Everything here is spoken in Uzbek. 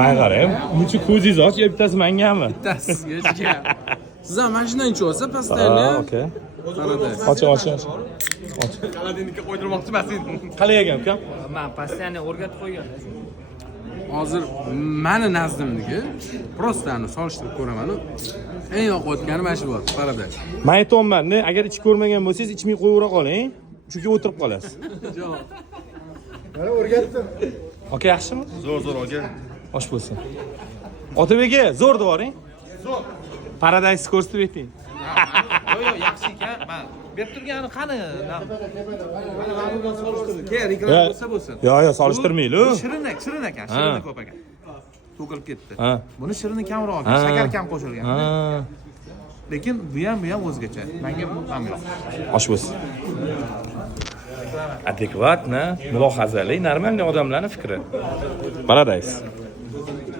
Menga qarang. Necha ko'zingiz och, bittasi mengami? Bittasi sizga. Siz ham mana shundan ichib olsa, постоянно. Okey. Paradise. Och. Kaladiniki qo'ydirmoqchi emas edim. Qalay ekan, ukam? Men постоянно o'rgatib qo'ygan. Hozir meni nazdimdagi просто ani solishtirib ko'raman. Eng yoqayotgani mana shu bo'ldi, Paradise. Men aytayapman, agar ichib ko'rmagan bo'lsangiz, ichmay qo'yavera qoling. Chunki o'tirib qolasiz. Mana o'rgatdim. Aka, yaxshimi? Zo'r aka. Osh bo'lsin. Otabek, zo'r devoring. Zo'r. Paradise ko'rsatib ayting. Yo'q, yaxshi ekan. Men berib turgani qani? Keyin reklama bo'lsa bo'lsin. Yo'q, solishtirmaylik. Shirin ekan, shirini ko'p ekan. To'kilib ketdi. Ha. Buni shirini kamroq ekan, shakar kam qo'shilgan. Ha. Lekin bu ham o'zgacha. Menga bu ham yo'q. Osh bo'lsin. Adekvatna, mulohazali, normalniy odamlarning fikri. Paradise.